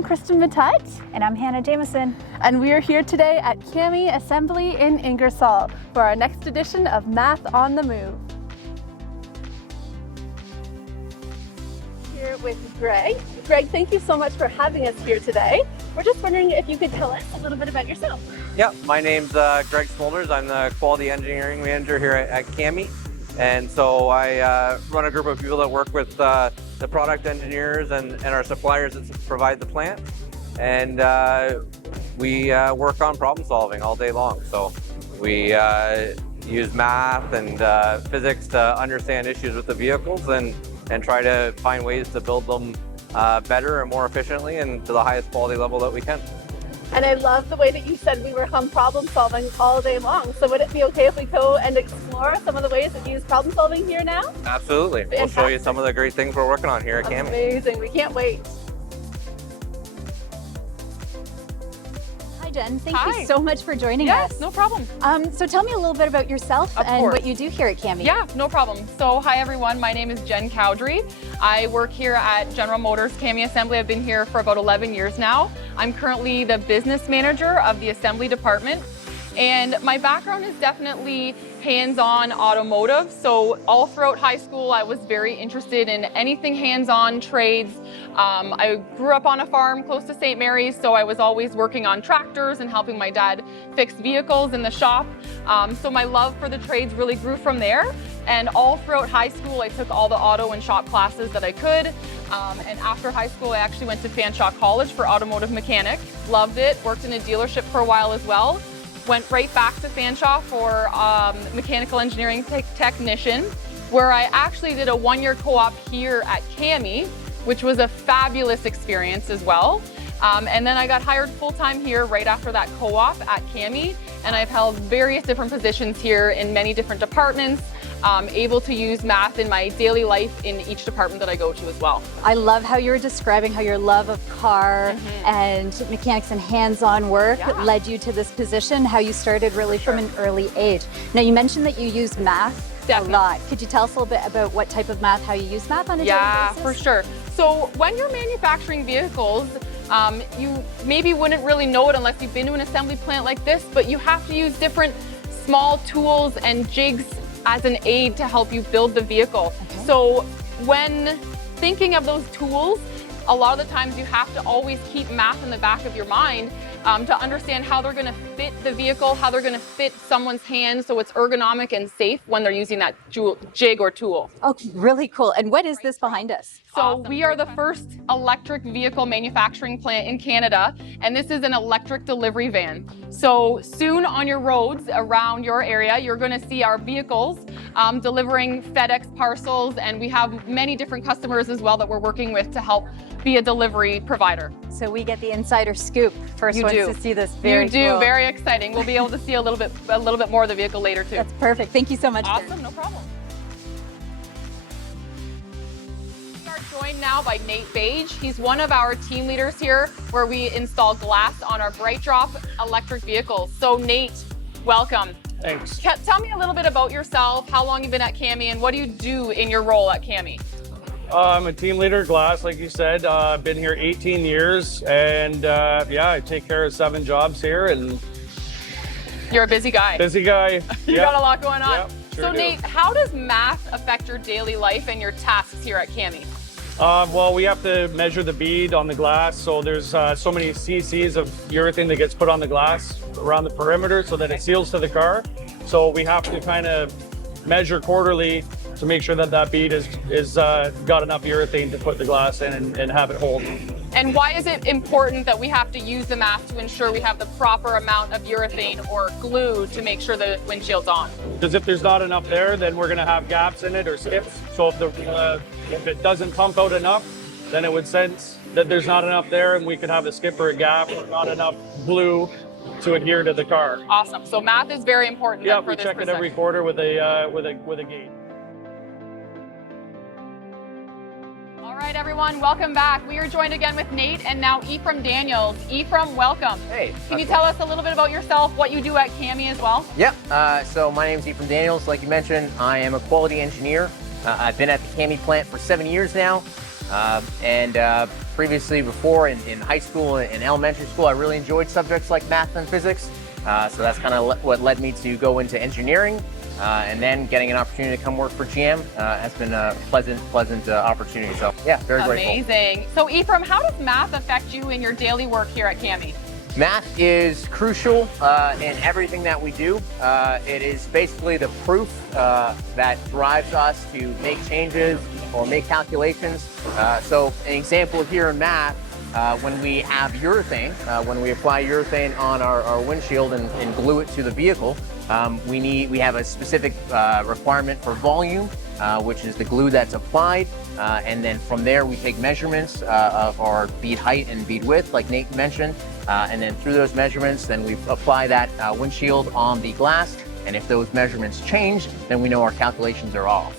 I'm Kristen Matut. And I'm Hannah Jameson. And we are here today at Cami Assembly in Ingersoll for our next edition of Math on the Move. Here with Greg. Greg, thank you so much for having us here today. We're just wondering if you could tell us a little bit about yourself. Yeah, my name's Greg Smolders. I'm the Quality Engineering Manager here at Cami. And so I run a group of people that work with the product engineers and our suppliers that provide the plant. And we work on problem solving all day long. So we use math and physics to understand issues with the vehicles and try to find ways to build them better and more efficiently and to the highest quality level that we can. And I love the way that you said we work on problem solving all day long. So would it be okay if we go and explore some of the ways that you use problem solving here now? Absolutely. Fantastic. We'll show you some of the great things we're working on here at Cami. Amazing. We can't wait. Hi, Jen. Thank Hi. you so much for joining Yes, us. no problem. So tell me a little bit about yourself Of and course. what you do here at Cami. Yeah, no problem. So hi everyone, my name is Jen Cowdrey. I work here at General Motors Cami Assembly. I've been here for about 11 years now. I'm currently the business manager of the assembly department. And my background is definitely hands-on automotive. So all throughout high school, I was very interested in anything hands-on trades. I grew up on a farm close to St. Mary's, so I was always working on tractors and helping my dad fix vehicles in the shop. So my love for the trades really grew from there. And all throughout high school, I took all the auto and shop classes that I could. And after high school, I actually went to Fanshawe College for automotive mechanic. Loved it, worked in a dealership for a while as well. Went right back to Fanshawe for mechanical engineering technician, where I actually did a one-year co-op here at Cami, which was a fabulous experience as well. And then I got hired full-time here right after that co-op at Cami, and I've held various different positions here in many different departments, able to use math in my daily life in each department that I go to as well. I love how you were describing how your love of car and mechanics and hands-on work led you to this position, how you started really from an early age. Now you mentioned that you use math a lot. Could you tell us a little bit about what type of math, how you use math on a daily basis? Yeah, for sure. So when you're manufacturing vehicles, you maybe wouldn't really know it unless you've been to an assembly plant like this, but you have to use different small tools and jigs as an aid to help you build the vehicle. Okay. So when thinking of those tools, a lot of the times you have to always keep math in the back of your mind to understand how they're going to fit the vehicle, how they're going to fit someone's hands so it's ergonomic and safe when they're using that jig or tool. Okay, really cool. And what is this behind us? So we are the first electric vehicle manufacturing plant in Canada, and this is an electric delivery van. So soon on your roads around your area, you're going to see our vehicles delivering FedEx parcels, and we have many different customers as well that we're working with to help be a delivery provider. So we get the insider scoop. First ones to see this. Very You do, cool. very exciting. We'll be able to see a little bit more of the vehicle later too. That's perfect. Thank you so much. Awesome, Jen. no problem. We are joined now by Nate Bage. He's one of our team leaders here where we install glass on our Bright Drop electric vehicles. So Nate, welcome. Thanks. Tell me a little bit about yourself, how long you've been at Cami, and what do you do in your role at Cami? I'm a team leader, glass, like you said. I've been here 18 years, and I take care of 7 jobs here, and You're a busy guy. busy guy. You got a lot going on. Yep, sure So do. Nate, how does math affect your daily life and your tasks here at Cami? Well, we have to measure the bead on the glass, so there's so many cc's of urethane that gets put on the glass around the perimeter so that it seals to the car. So we have to kind of measure quarterly to make sure that that bead is got enough urethane to put the glass in and have it hold. And why is it important that we have to use the math to ensure we have the proper amount of urethane or glue to make sure the windshield's on? Because if there's not enough there, then we're going to have gaps in it or skips. So if it doesn't pump out enough, then it would sense that there's not enough there, and we could have a skip or a gap or not enough glue to adhere to the car. Awesome. So math is very important. Yeah, then for we this check it process. every quarter with a gate. All right, everyone, welcome back. We are joined again with Nate and now Ephraim Daniels. Ephraim, welcome. Hey. Can you tell us a little bit about yourself, what you do at Cami as well? Yep. So my name is Ephraim Daniels. Like you mentioned, I am a quality engineer. I've been at the Cami plant for 7 years now. Previously, before in high school and elementary school, I really enjoyed subjects like math and physics. So that's kind of what led me to go into engineering. And then getting an opportunity to come work for GM has been a pleasant opportunity. So yeah, very grateful. Amazing. So Ephraim, how does math affect you in your daily work here at Cami? Math is crucial in everything that we do. It is basically the proof that drives us to make changes or make calculations. So an example here in math, when we have urethane, when we apply urethane on our windshield and glue it to the vehicle, we have a specific requirement for volume, which is the glue that's applied. And then from there, we take measurements of our bead height and bead width, like Nate mentioned. And then through those measurements, then we apply that windshield on the glass. And if those measurements change, then we know our calculations are off.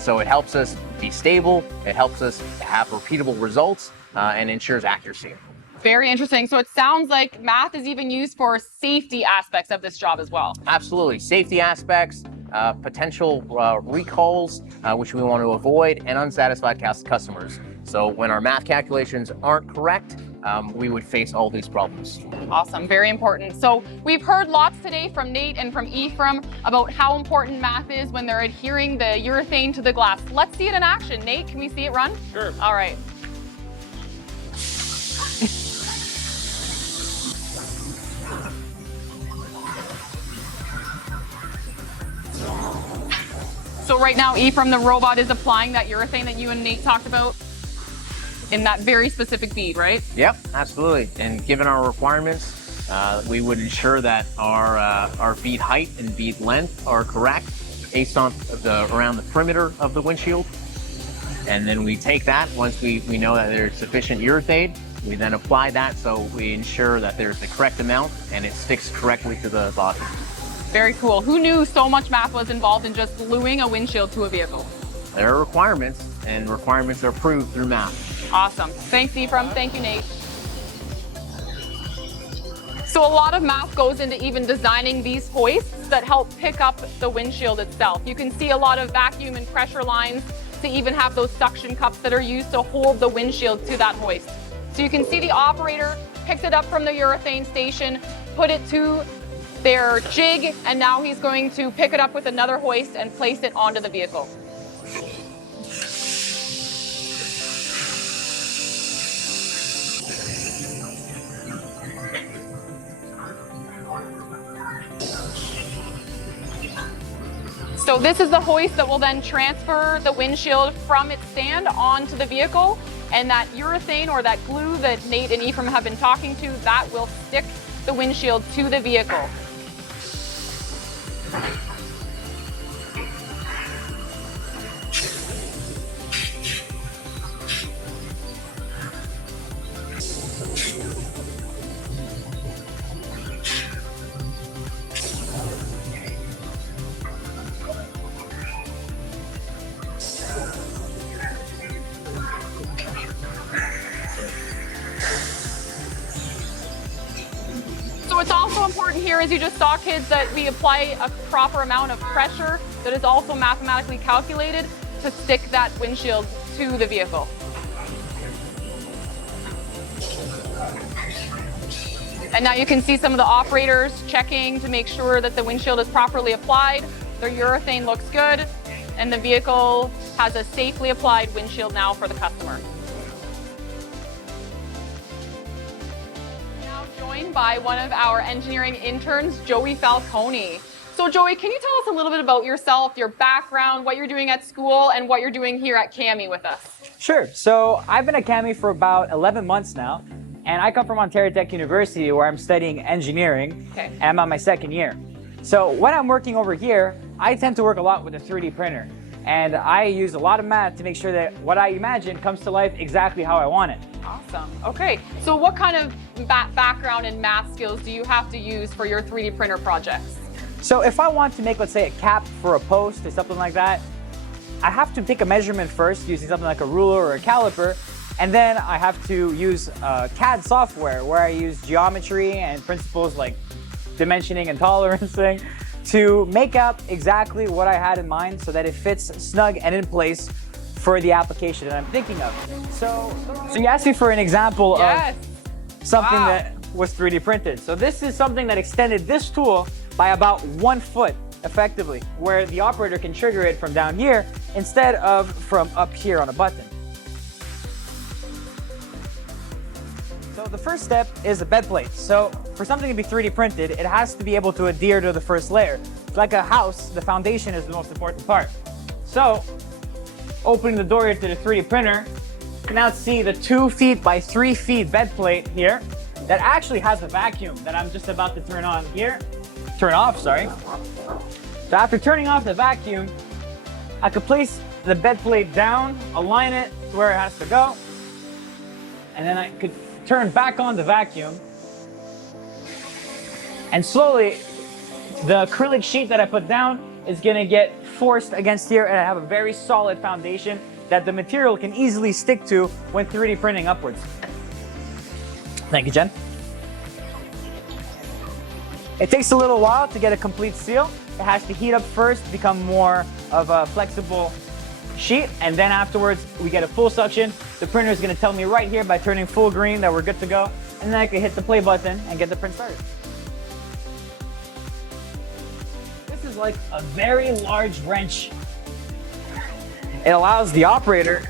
So it helps us be stable. It helps us have repeatable results and ensures accuracy. Very interesting. So it sounds like math is even used for safety aspects of this job as well. Absolutely. Safety aspects, potential recalls, which we want to avoid, and unsatisfied customers. So when our math calculations aren't correct, we would face all these problems. Awesome, very important. So we've heard lots today from Nate and from Ephraim about how important math is when they're adhering the urethane to the glass. Let's see it in action. Nate, can we see it run? Sure. All right. So right now, Ephraim, the robot is applying that urethane that you and Nate talked about in that very specific bead, right? Yep, absolutely. And given our requirements, we would ensure that our bead height and bead length are correct based on around the perimeter of the windshield. And then we take that once we know that there's sufficient urethane. We then apply that so we ensure that there's the correct amount and it sticks correctly to the body. Very cool. Who knew so much math was involved in just gluing a windshield to a vehicle? There are requirements, and requirements are approved through math. Awesome. Thanks, Ephraim. Thank you, Nate. So a lot of math goes into even designing these hoists that help pick up the windshield itself. You can see a lot of vacuum and pressure lines to even have those suction cups that are used to hold the windshield to that hoist. So you can see the operator picked it up from the urethane station, put it to their jig, and now he's going to pick it up with another hoist and place it onto the vehicle. So this is the hoist that will then transfer the windshield from its stand onto the vehicle, and that urethane or that glue that Nate and Ephraim have been talking to, that will stick the windshield to the vehicle. So it's also important here, as you just saw, kids, that we apply a proper amount of pressure that is also mathematically calculated to stick that windshield to the vehicle. And now you can see some of the operators checking to make sure that the windshield is properly applied. Their urethane looks good, and the vehicle has a safely applied windshield now for the customer. Joined by one of our engineering interns, Joey Falcone. So Joey, can you tell us a little bit about yourself, your background, what you're doing at school, and what you're doing here at Cami with us? Sure. So I've been at Cami for about 11 months now, and I come from Ontario Tech University where I'm studying engineering, and I'm on my second year. So when I'm working over here, I tend to work a lot with a 3D printer, and I use a lot of math to make sure that what I imagine comes to life exactly how I want it. Awesome. Okay. So what kind of background and math skills do you have to use for your 3D printer projects? So if I want to make, let's say, a cap for a post or something like that, I have to take a measurement first using something like a ruler or a caliper, and then I have to use CAD software where I use geometry and principles like dimensioning and tolerancing to make up exactly what I had in mind so that it fits snug and in place for the application that I'm thinking of. So you asked me for an example Yes. of something Wow. that was 3D printed. So this is something that extended this tool by about 1 foot effectively, where the operator can trigger it from down here instead of from up here on a button. So the first step is the bed plate. So for something to be 3D printed, it has to be able to adhere to the first layer. It's like a house, the foundation is the most important part. So opening the door here to the 3D printer, you can now see the 2 feet by 3 feet bed plate here that actually has a vacuum that I'm just about to turn off, sorry. So after turning off the vacuum, I could place the bed plate down, align it to where it has to go, and then I could turn back on the vacuum, and slowly the acrylic sheet that I put down is gonna get forced against here, and I have a very solid foundation that the material can easily stick to when 3D printing upwards. Thank you, Jen. It takes a little while to get a complete seal. It has to heat up first, become more of a flexible sheet, and then afterwards we get a full suction. The printer is going to tell me right here by turning full green that we're good to go, and then I can hit the play button and get the print started. This is like a very large wrench. It allows the operator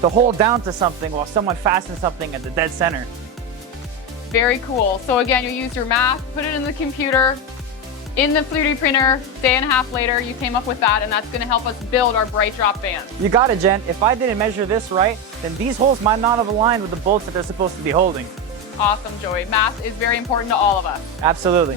to hold down to something while someone fastens something at the dead center. Very cool. So again, you use your math, put it in the computer, in the 3D printer, day and a half later, you came up with that, and that's gonna help us build our bright drop bands. You got it, Jen. If I didn't measure this right, then these holes might not have aligned with the bolts that they're supposed to be holding. Awesome, Joey. Math is very important to all of us. Absolutely.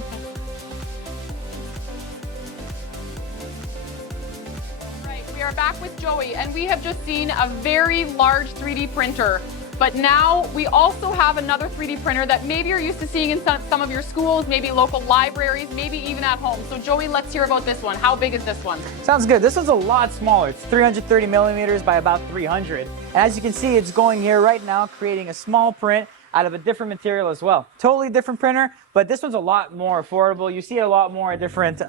Right, we are back with Joey, and we have just seen a very large 3D printer. But now we also have another 3D printer that maybe you're used to seeing in some of your schools, maybe local libraries, maybe even at home. So Joey, let's hear about this one. How big is this one? Sounds good. This one's a lot smaller. It's 330 millimeters by about 300. And as you can see, it's going here right now, creating a small print out of a different material as well. Totally different printer, but this one's a lot more affordable. You see it a lot more at different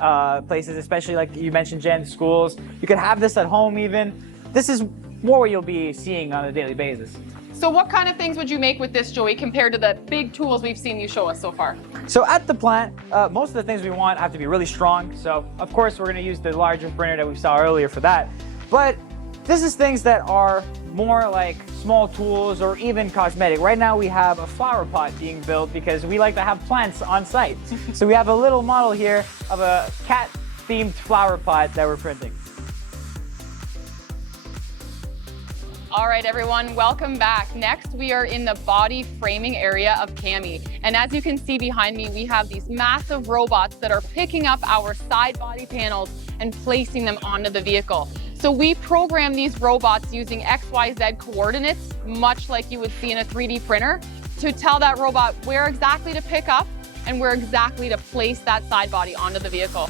places, especially like you mentioned, Jen, schools. You could have this at home even. This is more what you'll be seeing on a daily basis. So what kind of things would you make with this, Joey, compared to the big tools we've seen you show us so far? So at the plant, most of the things we want have to be really strong. So of course, we're gonna use the larger printer that we saw earlier for that. But this is things that are more like small tools or even cosmetic. Right now we have a flower pot being built because we like to have plants on site. So we have a little model here of a cat-themed flower pot that we're printing. All right, everyone, welcome back. Next, we are in the body framing area of Cami. And as you can see behind me, we have these massive robots that are picking up our side body panels and placing them onto the vehicle. So we program these robots using XYZ coordinates, much like you would see in a 3D printer, to tell that robot where exactly to pick up and where exactly to place that side body onto the vehicle.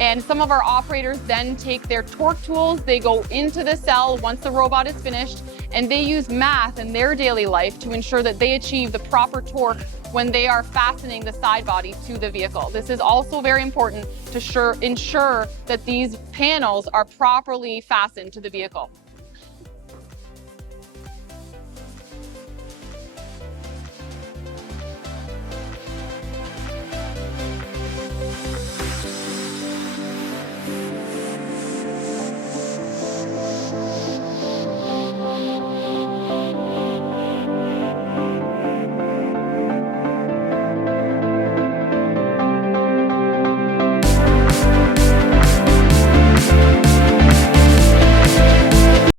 And some of our operators then take their torque tools, they go into the cell once the robot is finished, and they use math in their daily life to ensure that they achieve the proper torque when they are fastening the side body to the vehicle. This is also very important to ensure that these panels are properly fastened to the vehicle.